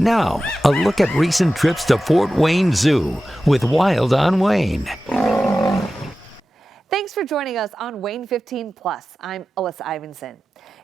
Now, a look at recent trips to Fort Wayne Zoo with Wild on WANE. Thanks for joining us on WANE 15 Plus. I'm Alyssa Ivanson.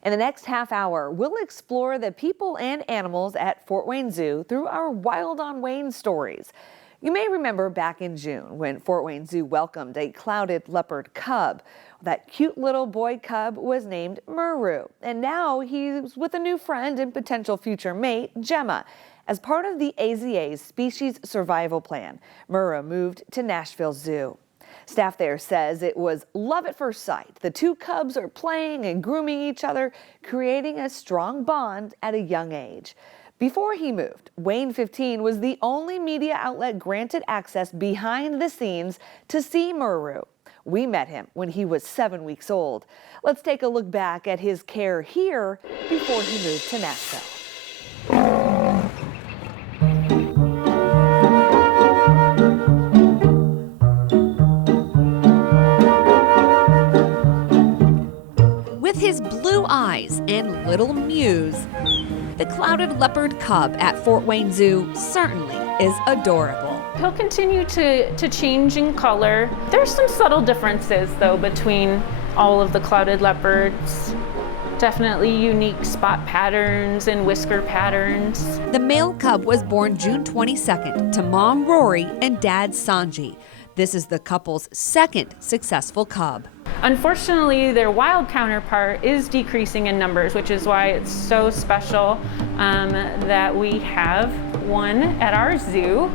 In the next half hour, we'll explore the people and animals at Fort Wayne Zoo through our Wild on WANE stories. You may remember back in June when Fort Wayne Zoo welcomed a clouded leopard cub. That cute little boy cub was named Muru, and now he's with a new friend and potential future mate, Gemma. As part of the AZA's Species Survival Plan, Muru moved to Nashville Zoo. Staff there says it was love at first sight. The two cubs are playing and grooming each other, creating a strong bond at a young age. Before he moved, WANE 15 was the only media outlet granted access behind the scenes to see Muru. We met him when he was 7 weeks old. Let's take a look back at his care here before he moved to Nashville. With his blue eyes and little mews, the clouded leopard cub at Fort Wayne Zoo certainly is adorable. He'll continue to change in color. There's some subtle differences though between all of the clouded leopards. Definitely unique spot patterns and whisker patterns. The male cub was born June 22nd to mom Rory and dad Sanji. This is the couple's second successful cub. Unfortunately, their wild counterpart is decreasing in numbers, which is why it's so special that we have one at our zoo.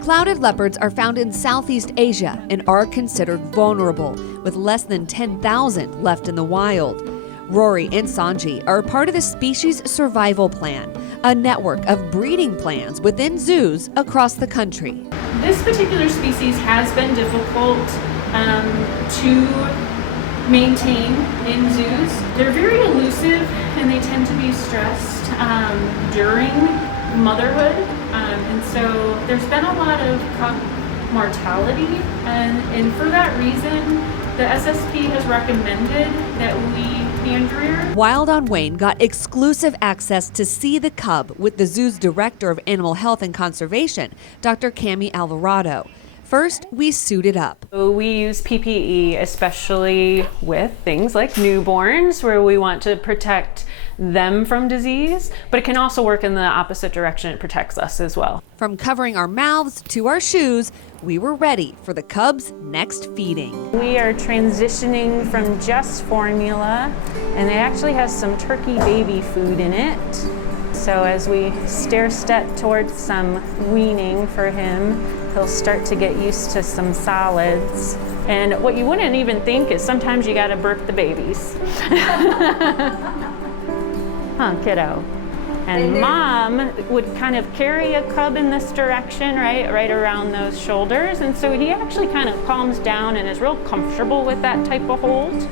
Clouded leopards are found in Southeast Asia and are considered vulnerable, with less than 10,000 left in the wild. Rory and Sanji are part of the Species Survival Plan, a network of breeding plans within zoos across the country. This particular species has been difficult to maintain in zoos. They're very elusive and they tend to be stressed during motherhood, and so there's been a lot of cub mortality, and for that reason the SSP has recommended that we hand rear. Wild on WANE got exclusive access to see the cub with the zoo's Director of Animal Health and Conservation, Dr. Cami Alvarado. First, we suited up. We use PPE, especially with things like newborns, where we want to protect them from disease, but it can also work in the opposite direction. It protects us as well. From covering our mouths to our shoes, we were ready for the cub's next feeding. We are transitioning from just formula, and it actually has some turkey baby food in it. So as we stair-step towards some weaning for him, he'll start to get used to some solids. And what you wouldn't even think is sometimes you gotta burp the babies. Huh, kiddo. And mom would kind of carry a cub in this direction, right around those shoulders. And so he actually kind of calms down and is real comfortable with that type of hold.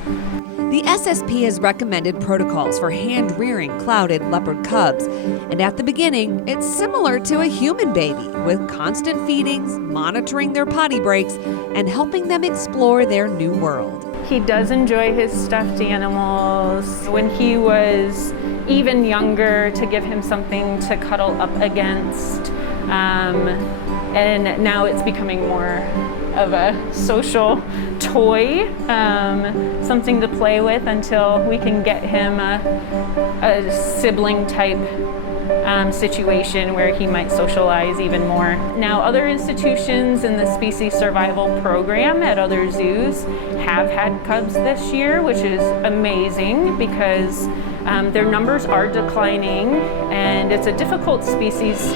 The SSP has recommended protocols for hand-rearing clouded leopard cubs, and at the beginning, it's similar to a human baby, with constant feedings, monitoring their potty breaks, and helping them explore their new world. He does enjoy his stuffed animals. When he was even younger, to give him something to cuddle up against, and now it's becoming more of a social toy, something to play with until we can get him a sibling type situation where he might socialize even more. Now, other institutions in the Species Survival Program at other zoos have had cubs this year, which is amazing because their numbers are declining, and it's a difficult species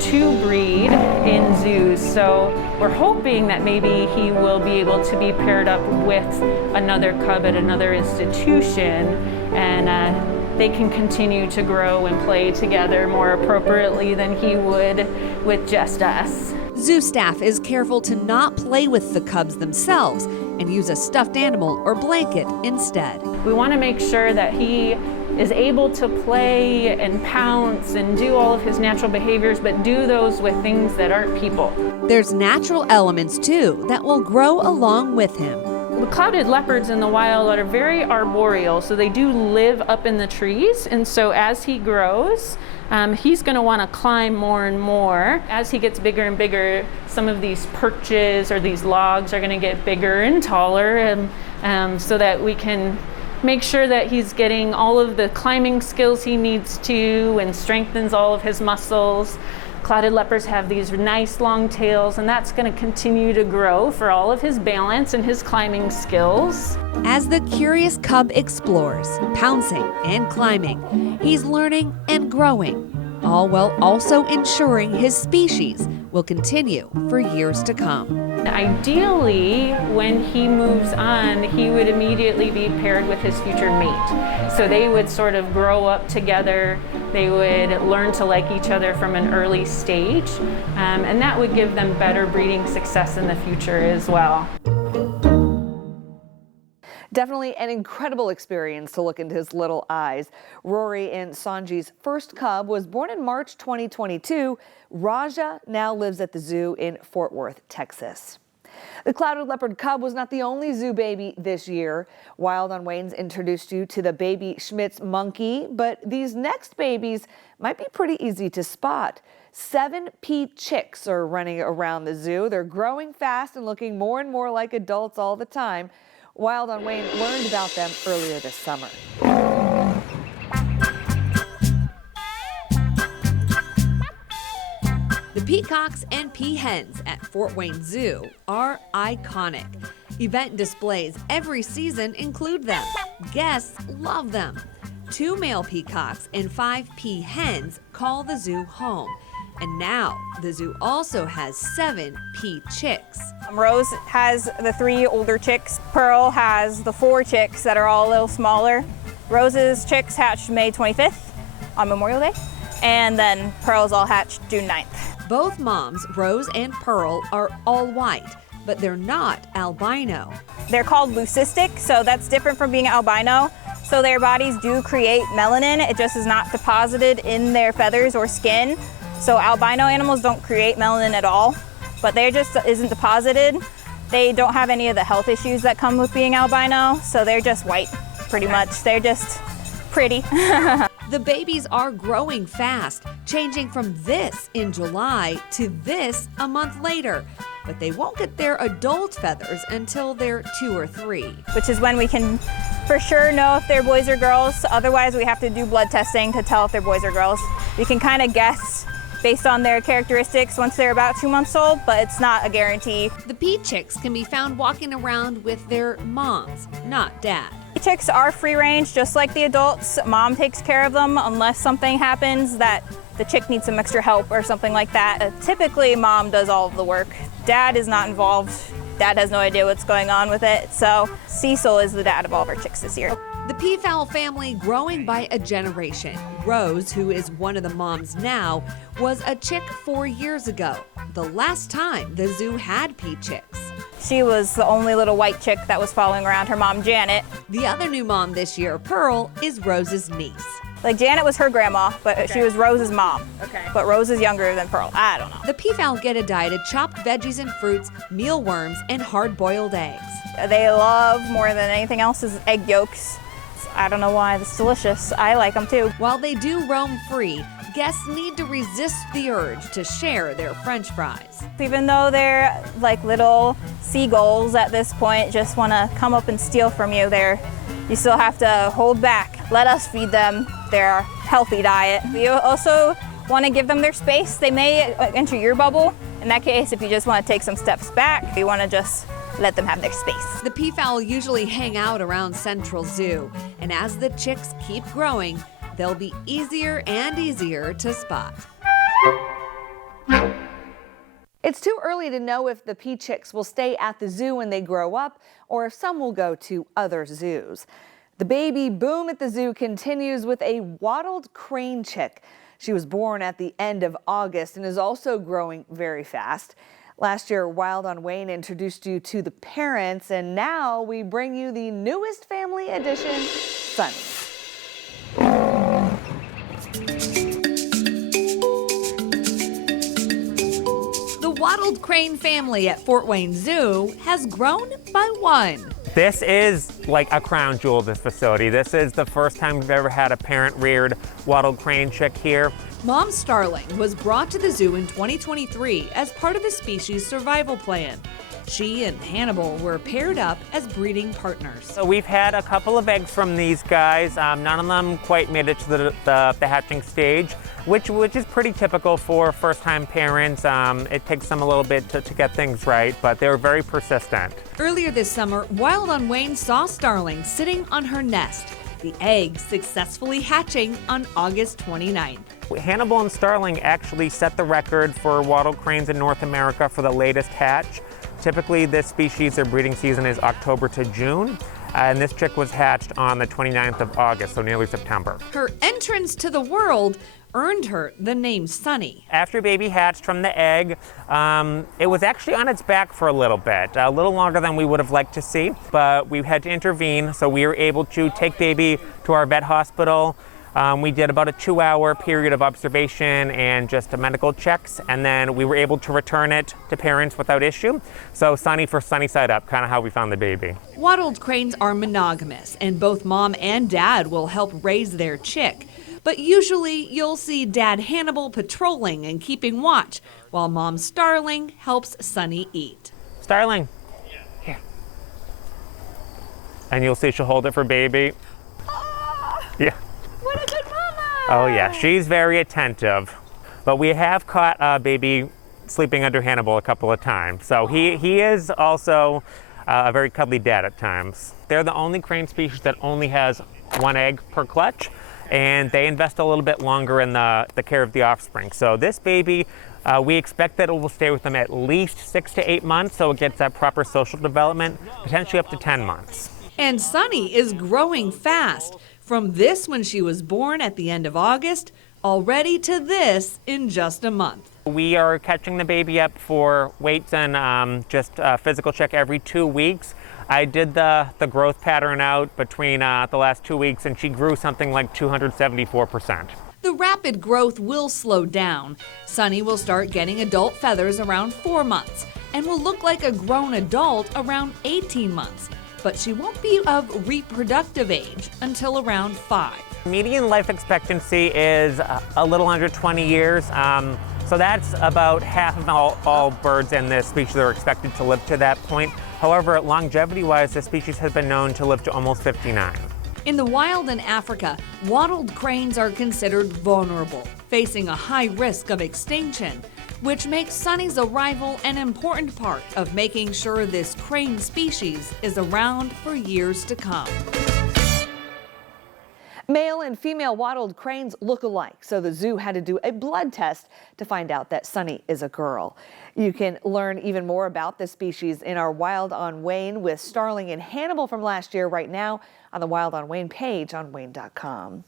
to breed in zoos. So we're hoping that maybe he will be able to be paired up with another cub at another institution, and they can continue to grow and play together more appropriately than he would with just us. Zoo staff is careful to not play with the cubs themselves and use a stuffed animal or blanket instead. We want to make sure that he is able to play and pounce and do all of his natural behaviors, but do those with things that aren't people. There's natural elements too that will grow along with him. The clouded leopards in the wild are very arboreal, so they do live up in the trees, and so as he grows, he's going to want to climb more and more. As he gets bigger and bigger, some of these perches or these logs are going to get bigger and taller, so that we can make sure that he's getting all of the climbing skills he needs to and strengthens all of his muscles. Clouded leopards have these nice long tails, and that's going to continue to grow for all of his balance and his climbing skills. As the curious cub explores, pouncing and climbing, he's learning and growing, all while also ensuring his species will continue for years to come. Ideally, when he moves on, he would immediately be paired with his future mate. So they would sort of grow up together. They would learn to like each other from an early stage, and that would give them better breeding success in the future as well. Definitely an incredible experience to look into his little eyes. Rory and Sanji's first cub was born in March 2022. Raja now lives at the zoo in Fort Worth, Texas. The clouded leopard cub was not the only zoo baby this year. Wild on Wane's introduced you to the baby Schmitz monkey, but these next babies might be pretty easy to spot. 7 pea chicks are running around the zoo. They're growing fast and looking more and more like adults all the time. Wild on Wayne learned about them earlier this summer. The peacocks and peahens at Fort Wayne Zoo are iconic. Event displays every season include them. Guests love them. 2 male peacocks and 5 peahens call the zoo home. And now, the zoo also has 7 pea chicks. Rose has the 3 older chicks. Pearl has the 4 chicks that are all a little smaller. Rose's chicks hatched May 25th on Memorial Day, and then Pearl's all hatched June 9th. Both moms, Rose and Pearl, are all white, but they're not albino. They're called leucistic, so that's different from being albino. So their bodies do create melanin, it just is not deposited in their feathers or skin. So albino animals don't create melanin at all, but they just isn't deposited. They don't have any of the health issues that come with being albino, so they're just white, pretty much. They're just pretty. The babies are growing fast, changing from this in July to this a month later. But they won't get their adult feathers until they're 2 or 3. Which is when we can for sure know if they're boys or girls. Otherwise, we have to do blood testing to tell if they're boys or girls. We can kind of guess based on their characteristics once they're about 2 months old, but it's not a guarantee. The pea chicks can be found walking around with their moms, not dad. The chicks are free range, just like the adults. Mom takes care of them unless something happens that the chick needs some extra help or something like that. Typically, mom does all of the work. Dad is not involved. Dad has no idea what's going on with it. So Cecil is the dad of all of our chicks this year. The peafowl family growing by a generation. Rose, who is one of the moms now, was a chick 4 years ago, the last time the zoo had pea chicks. She was the only little white chick that was following around her mom, Janet. The other new mom this year, Pearl, is Rose's niece. Like Janet was her grandma, but she was Rose's mom. Okay. But Rose is younger than Pearl. I don't know. The peafowl get a diet of chopped veggies and fruits, mealworms, and hard-boiled eggs. They love more than anything else is egg yolks. I don't know why, it's delicious. I like them too. While they do roam free, guests need to resist the urge to share their French fries. Even though they're like little seagulls at this point, just want to come up and steal from you, you still have to hold back. Let us feed them their healthy diet. We also want to give them their space. They may enter your bubble. In that case, if you just want to take some steps back, you want to just let them have their space. The peafowl usually hang out around Central Zoo, and as the chicks keep growing, they'll be easier and easier to spot. It's too early to know if the pea chicks will stay at the zoo when they grow up or if some will go to other zoos. The baby boom at the zoo continues with a wattled crane chick. She was born at the end of August and is also growing very fast. Last year, Wild on Wayne introduced you to the parents, and now we bring you the newest family addition, Sunny. The wattled crane family at Fort Wayne Zoo has grown by 1. This is like a crown jewel of this facility. This is the first time we've ever had a parent-reared wattled crane chick here. Mom starling was brought to the zoo in 2023 as part of the species survival plan. She and Hannibal were paired up as breeding partners. So we've had a couple of eggs from these guys. None of them quite made it to the hatching stage, which is pretty typical for first-time parents. It takes them a little bit to get things right, but they're very persistent. Earlier this summer, Wild on WANE saw starling sitting on her nest, the eggs successfully hatching on August 29th. Hannibal and Starling actually set the record for wattled cranes in North America for the latest hatch. Typically, this species, their breeding season is October to June, and this chick was hatched on the 29th of August, so nearly September. Her entrance to the world earned her the name Sunny. After baby hatched from the egg, it was actually on its back for a little bit, a little longer than we would have liked to see, but we had to intervene, so we were able to take baby to our vet hospital. We did about a 2-hour period of observation and just medical checks, and then we were able to return it to parents without issue. So Sunny for sunny side up, kind of how we found the baby. Wattled cranes are monogamous, and both mom and dad will help raise their chick. But usually you'll see Dad Hannibal patrolling and keeping watch, while Mom Starling helps Sunny eat. Starling, here. And you'll see she'll hold it for baby. Yeah. What a good mama! Oh yeah, she's very attentive. But we have caught baby sleeping under Hannibal a couple of times. So he is also a very cuddly dad at times. They're the only crane species that only has 1 egg per clutch, and they invest a little bit longer in the care of the offspring. So this baby, we expect that it will stay with them at least 6 to 8 months, so it gets that proper social development, potentially up to 10 months. And Sunny is growing fast. From this when she was born at the end of August, already to this in just a month. We are catching the baby up for weights and just a physical check every 2 weeks. I did the growth pattern out between the last 2 weeks, and she grew something like 274%. The rapid growth will slow down. Sunny will start getting adult feathers around 4 months and will look like a grown adult around 18 months. But she won't be of reproductive age until around 5. Median life expectancy is a little under 20 years. So that's about half of all birds in this species that are expected to live to that point. However, longevity-wise, this species has been known to live to almost 59. In the wild in Africa, wattled cranes are considered vulnerable, facing a high risk of extinction, which makes Sunny's arrival an important part of making sure this crane species is around for years to come. Male and female wattled cranes look alike, so the zoo had to do a blood test to find out that Sunny is a girl. You can learn even more about this species in our Wild on WANE with Starling and Hannibal from last year right now on the Wild on WANE page on WANE.com.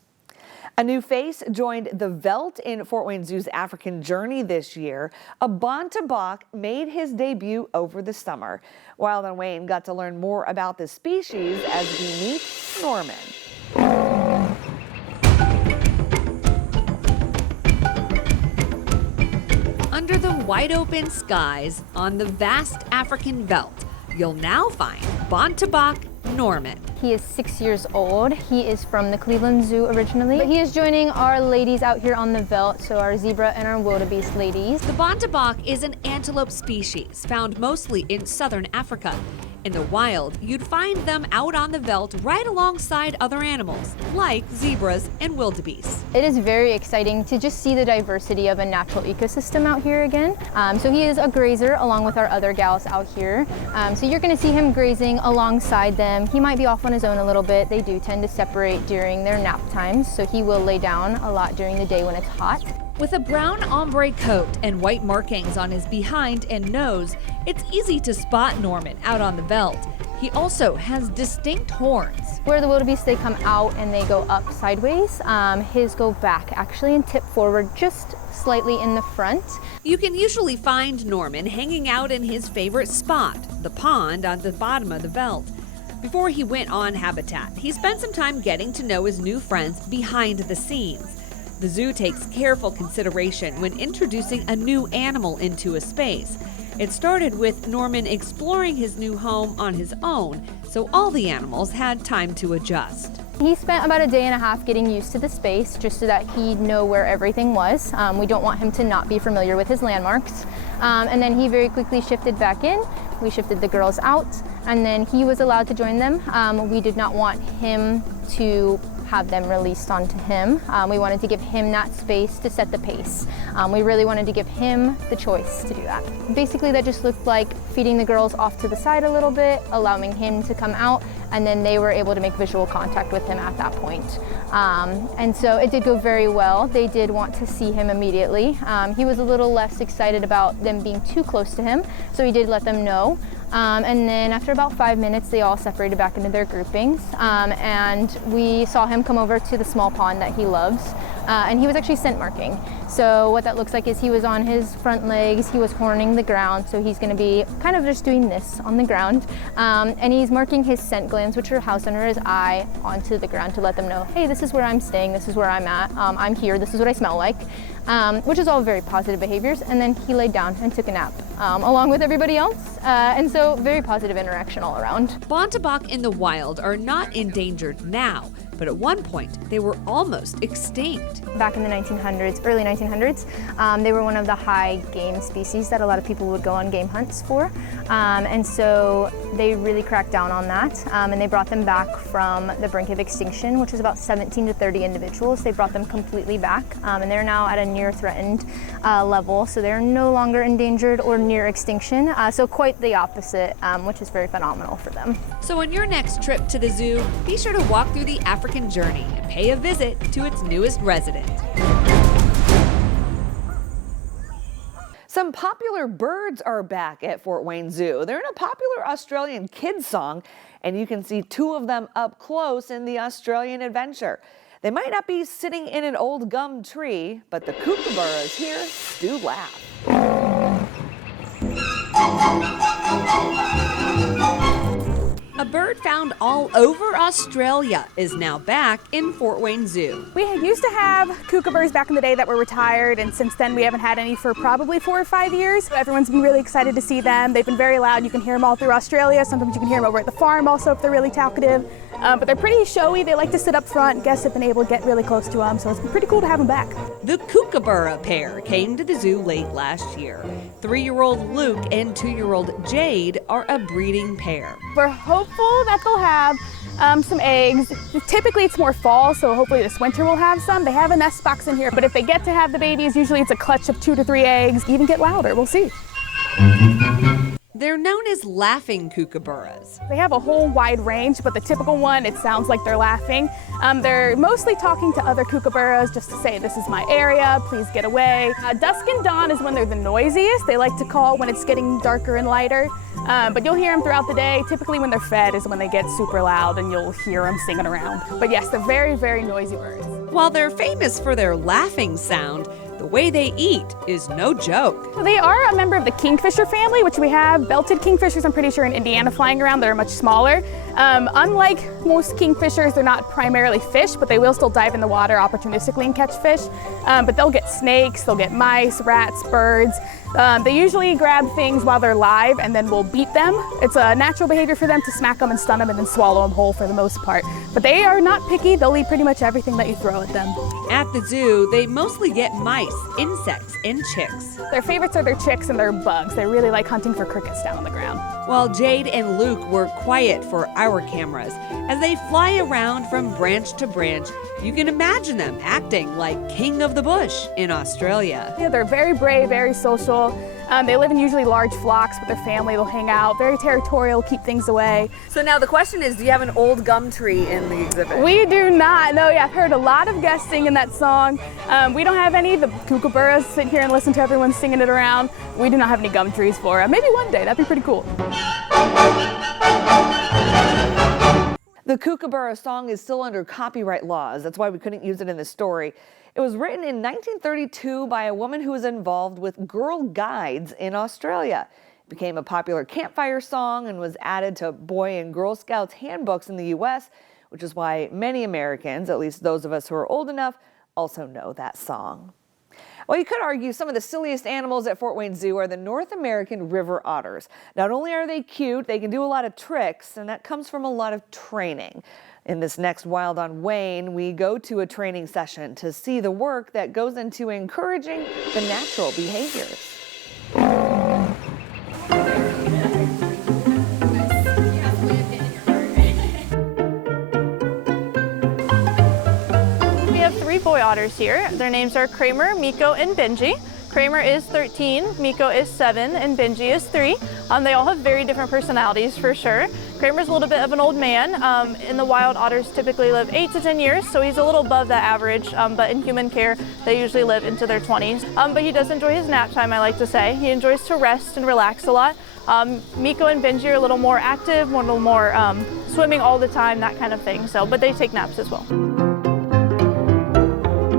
A new face joined the Veld in Fort Wayne Zoo's African Journey this year. A Bontebok made his debut over the summer. Wild on WANE got to learn more about the species as we meet Norman. Under the wide open skies on the vast African veldt, you'll now find Bontebok Norman. He is 6 years old. He is from the Cleveland Zoo originally, but he is joining our ladies out here on the veldt, so our zebra and our wildebeest ladies. The Bontebok is an antelope species found mostly in southern Africa. In the wild, you'd find them out on the veldt right alongside other animals, like zebras and wildebeest. It is very exciting to just see the diversity of a natural ecosystem out here again. So he is a grazer along with our other gals out here. So you're going to see him grazing alongside them. He might be off on his own a little bit. They do tend to separate during their nap times, so he will lay down a lot during the day when it's hot. With a brown ombre coat and white markings on his behind and nose, it's easy to spot Norman out on the veldt. He also has distinct horns. Where the wildebeest, they come out and they go up sideways. His go back actually and tip forward just slightly in the front. You can usually find Norman hanging out in his favorite spot, the pond on the bottom of the veldt. Before he went on habitat, he spent some time getting to know his new friends behind the scenes. The zoo takes careful consideration when introducing a new animal into a space. It started with Norman exploring his new home on his own, so all the animals had time to adjust. He spent about a day and a half getting used to the space just so that he'd know where everything was. We don't want him to not be familiar with his landmarks. And then he very quickly shifted back in. We shifted the girls out, and then he was allowed to join them. We did not want him to have them released onto him. We wanted to give him that space to set the pace. We really wanted to give him the choice to do that. Basically, that just looked like feeding the girls off to the side a little bit, allowing him to come out, and then they were able to make visual contact with him at that point. And so it did go very well. They did want to see him immediately. He was a little less excited about them being too close to him, so he did let them know. And then after about 5 minutes, they all separated back into their groupings. And we saw him come over to the small pond that he loves. And he was actually scent marking. So what that looks like is he was on his front legs, he was horning the ground, so he's gonna be kind of just doing this on the ground. And he's marking his scent glands, which are housed under his eye, onto the ground to let them know, hey, this is where I'm staying, this is where I'm at, I'm here, this is what I smell like. Which is all very positive behaviors. And then he laid down and took a nap, along with everybody else. And so very positive interaction all around. Bontebok in the wild are not endangered now, but at one point they were almost extinct. Back in the 1900s, early 1900s, they were one of the high game species that a lot of people would go on game hunts for. And so they really cracked down on that, and they brought them back from the brink of extinction, which was about 17 to 30 individuals. They brought them completely back, and they're now at a near threatened level, so they're no longer endangered or near extinction, so quite the opposite, which is very phenomenal for them. So on your next trip to the zoo, be sure to walk through the African journey and pay a visit to its newest resident. Some popular birds are back at Fort Wayne Zoo. They're in a popular Australian kids song, and you can see two of them up close in the Australian adventure. They might not be sitting in an old gum tree, but the kookaburras here do laugh. A bird found all over Australia is now back in Fort Wayne Zoo. We used to have kookaburras back in the day that were retired, and since then we haven't had any for probably 4 or 5 years. Everyone's been really excited to see them. They've been very loud. You can hear them all through Australia. Sometimes you can hear them over at the farm also if they're really talkative. But they're pretty showy. They like to sit up front. Guests have been able to get really close to them, so it's been pretty cool to have them back. The kookaburra pair came to the zoo late last year. 3-year-old Luke and 2-year-old Jade are a breeding pair. We're hopeful that they'll have some eggs. Typically it's more fall, so hopefully this winter we'll have some. They have a nest box in here, but if they get to have the babies, usually it's a clutch of 2 to 3 eggs. Even get louder, we'll see. They're known as laughing kookaburras. They have a whole wide range, but the typical one, it sounds like they're laughing. They're mostly talking to other kookaburras just to say, this is my area, please get away. Dusk and dawn is when they're the noisiest. They like to call when it's getting darker and lighter, but you'll hear them throughout the day. Typically when they're fed is when they get super loud and you'll hear them singing around. But yes, they're very, very noisy birds. While they're famous for their laughing sound, the way they eat is no joke. They are a member of the kingfisher family, which we have belted kingfishers, I'm pretty sure, in Indiana flying around that are much smaller. Unlike most kingfishers, they're not primarily fish, but they will still dive in the water opportunistically and catch fish. But they'll get snakes, they'll get mice, rats, birds. They usually grab things while they're live and then will beat them. It's a natural behavior for them to smack them and stun them and then swallow them whole for the most part. But they are not picky. They'll eat pretty much everything that you throw at them. At the zoo, they mostly get mice, insects, and chicks. Their favorites are their chicks and their bugs. They really like hunting for crickets down on the ground. While Jade and Luke were quiet for our cameras, as they fly around from branch to branch, you can imagine them acting like king of the bush in Australia. Yeah, they're very brave, very social. They live in usually large flocks with their family. They'll hang out, very territorial, keep things away. So now the question is, do you have an old gum tree in the exhibit? We do not. No, yeah, I've heard a lot of guests singing that song. We don't have any. The kookaburras sit here and listen to everyone singing it around. We do not have any gum trees for them. Maybe one day, that'd be pretty cool. The kookaburra song is still under copyright laws. That's why we couldn't use it in this story. It was written in 1932 by a woman who was involved with Girl Guides in Australia. It became a popular campfire song and was added to Boy and Girl Scouts handbooks in the U.S., which is why many Americans, at least those of us who are old enough, also know that song. Well, you could argue some of the silliest animals at Fort Wayne Zoo are the North American river otters. Not only are they cute, they can do a lot of tricks, and that comes from a lot of training. In this next Wild on Wayne, we go to a training session to see the work that goes into encouraging the natural behaviors. We have 3 boy otters here. Their names are Kramer, Miko, and Benji. Kramer is 13, Miko is 7, and Benji is 3. They all have very different personalities for sure. Kramer's a little bit of an old man. In the wild, otters typically live 8 to 10 years, so he's a little above that average, but in human care, they usually live into their 20s. But he does enjoy his nap time, I like to say. He enjoys to rest and relax a lot. Miko and Benji are a little more active, a little more swimming all the time, that kind of thing, but they take naps as well.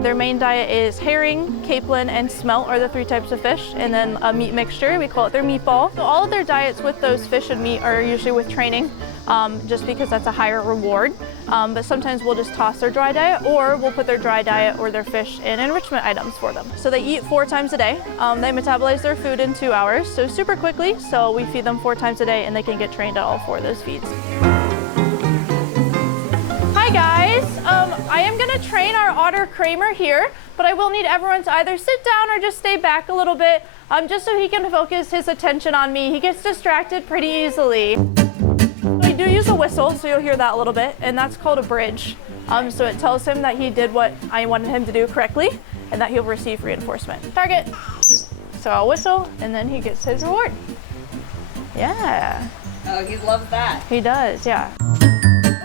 Their main diet is herring, capelin, and smelt are the 3 types of fish, and then a meat mixture. We call it their meatball. So all of their diets with those fish and meat are usually with training, just because that's a higher reward. But sometimes we'll just toss their dry diet, or we'll put their dry diet or their fish in enrichment items for them. So they eat 4 times a day. They metabolize their food in 2 hours, so super quickly. So we feed them 4 times a day, and they can get trained at all 4 of those feeds. Hi guys, I am gonna train our otter Kramer here, but I will need everyone to either sit down or just stay back a little bit, just so he can focus his attention on me. He gets distracted pretty easily. We do use a whistle, so you'll hear that a little bit, and that's called a bridge. So it tells him that he did what I wanted him to do correctly, and that he'll receive reinforcement. Target. So I'll whistle, and then he gets his reward. Yeah. Oh, he loves that. He does, yeah.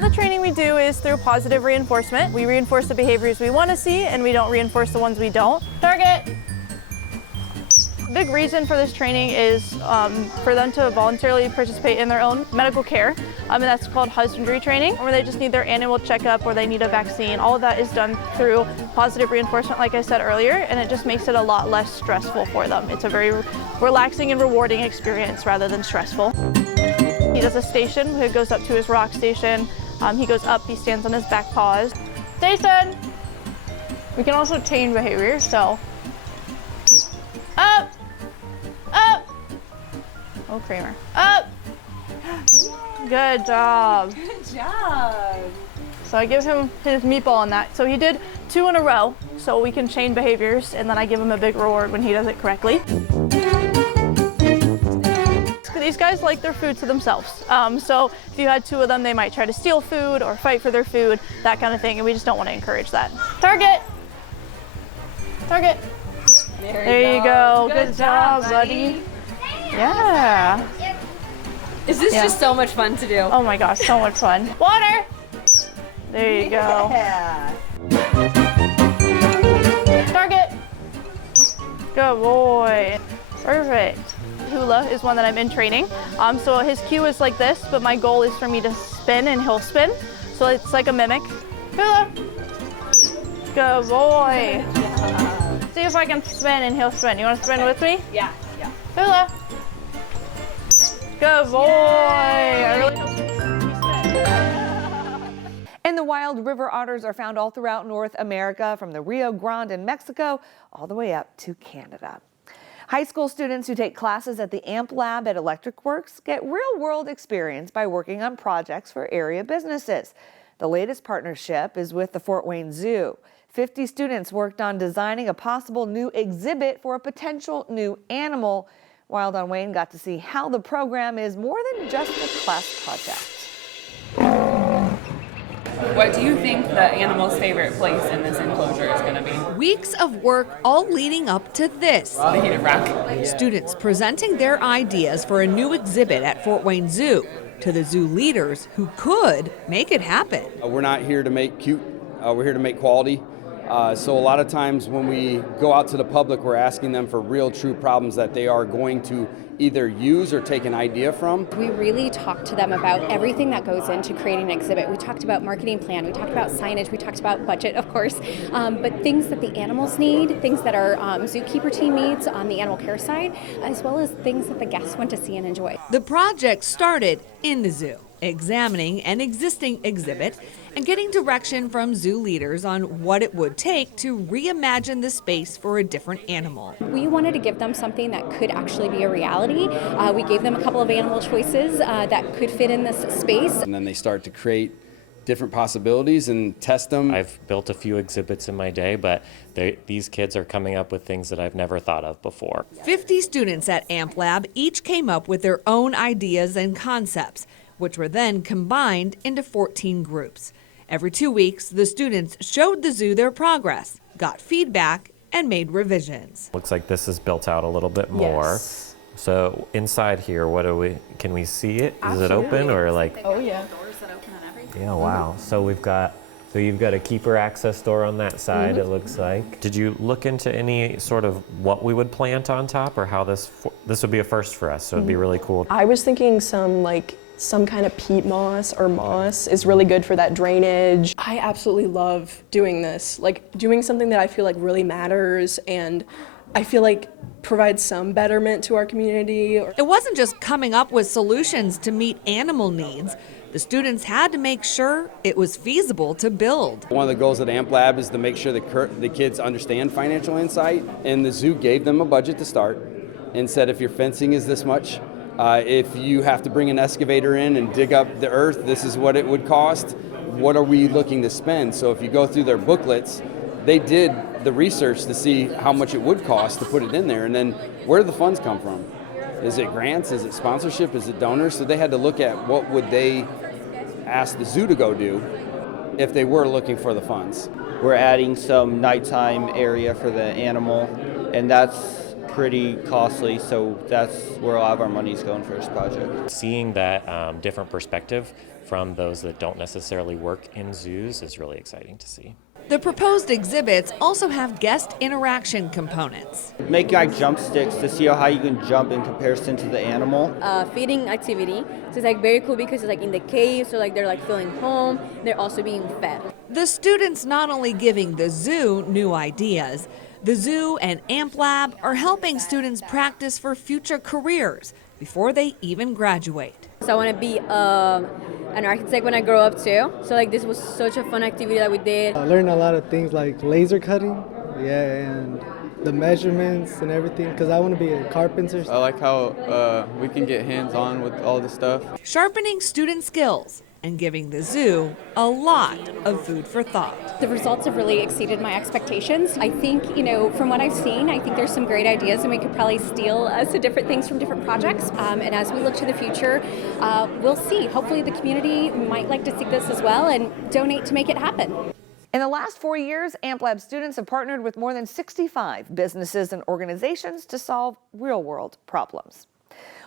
The training we do is through positive reinforcement. We reinforce the behaviors we want to see, and we don't reinforce the ones we don't. Target! Big reason for this training is for them to voluntarily participate in their own medical care, and that's called husbandry training, where they just need their annual checkup or they need a vaccine. All of that is done through positive reinforcement, like I said earlier, and it just makes it a lot less stressful for them. It's a very relaxing and rewarding experience rather than stressful. He does a station. He goes up to his rock station. He goes up, he stands on his back paws. Station! We can also change behavior, so. Up! Up! Oh, Kramer. Up! Good job. Good job. So I give him his meatball on that. So he did 2 in a row, so we can chain behaviors, and then I give him a big reward when he does it correctly. These guys like their food to themselves. So if you had 2 of them, they might try to steal food or fight for their food, that kind of thing, and we just don't want to encourage that. Target! Target! There you go. Good job, buddy. Yeah. Is this just so much fun to do? Oh my gosh, so much fun. Water! There you go. Yeah. Target! Good boy. Perfect. Hula is one that I'm in training. So his cue is like this, but my goal is for me to spin and he'll spin. So it's like a mimic. Hula. Good boy. See if I can spin and he'll spin. You want to spin with me? Yeah. Hula. Good boy. I really hope you spin. And the wild river otters are found all throughout North America, from the Rio Grande in Mexico all the way up to Canada. High school students who take classes at the AMP Lab at Electric Works get real-world experience by working on projects for area businesses. The latest partnership is with the Fort Wayne Zoo. 50 students worked on designing a possible new exhibit for a potential new animal. Wild on Wayne got to see how the program is more than just a class project. What do you think the animal's favorite place in this enclosure is going to be? Weeks of work all leading up to this. The heated rack. Students presenting their ideas for a new exhibit at Fort Wayne Zoo to the zoo leaders who could make it happen. We're not here to make cute, we're here to make quality. So a lot of times when we go out to the public, we're asking them for real, true problems that they are going to either use or take an idea from. We really talked to them about everything that goes into creating an exhibit. We talked about marketing plan, we talked about signage, we talked about budget, of course, but things that the animals need, things that our zookeeper team needs on the animal care side, as well as things that the guests want to see and enjoy. The project started in the zoo, examining an existing exhibit and getting direction from zoo leaders on what it would take to reimagine the space for a different animal. We wanted to give them something that could actually be a reality. We gave them a couple of animal choices that could fit in this space. And then they start to create different possibilities and test them. I've built a few exhibits in my day, but these kids are coming up with things that I've never thought of before. 50 students at AMP Lab each came up with their own ideas and concepts, which were then combined into 14 groups. Every 2 weeks, the students showed the zoo their progress, got feedback, and made revisions. Looks like this is built out a little bit more. Yes. So inside here, can we see it? Is it Absolutely. open or like? Oh yeah. Yeah, wow. So you've got a keeper access door on that side, it looks like. Did you look into any sort of what we would plant on top, or how this would be a first for us, so it'd be really cool. I was thinking some kind of peat moss or moss is really good for that drainage. I absolutely love doing this, like doing something that I feel like really matters and I feel like provides some betterment to our community. It wasn't just coming up with solutions to meet animal needs. The students had to make sure it was feasible to build. One of the goals at AMP Lab is to make sure the kids understand financial insight, and the zoo gave them a budget to start and said if your fencing is this much, if you have to bring an excavator in and dig up the earth, this is what it would cost. What are we looking to spend? So if you go through their booklets, they did the research to see how much it would cost to put it in there, and then where do the funds come from? Is it grants? Is it sponsorship? Is it donors? So they had to look at what would they ask the zoo to go do if they were looking for the funds. We're adding some nighttime area for the animal, and that's pretty costly, so that's where a lot of our money is going for this project. Seeing that different perspective from those that don't necessarily work in zoos is really exciting to see. The proposed exhibits also have guest interaction components. Make like jump sticks to see how high you can jump in comparison to the animal. Feeding activity, so it's like very cool because it's like in the cave, so like they're like feeling home, they're also being fed. The students not only giving the zoo new ideas, the zoo and AMP Lab are helping students practice for future careers before they even graduate. So I want to be an architect when I grow up too. So like this was such a fun activity that we did. I learned a lot of things like laser cutting, and the measurements and everything, because I want to be a carpenter. I like how we can get hands-on with all this stuff. Sharpening student skills and giving the zoo a lot of food for thought. The results have really exceeded my expectations. I think, from what I've seen, I think there's some great ideas and we could probably steal some different things from different projects. And as we look to the future, we'll see. Hopefully the community might like to see this as well and donate to make it happen. In the last 4 years, AMP Lab students have partnered with more than 65 businesses and organizations to solve real-world problems.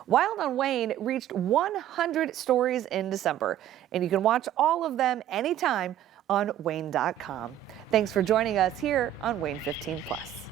Wild on WANE reached 100 stories in December, and you can watch all of them anytime on WANE.com. Thanks for joining us here on WANE 15 Plus.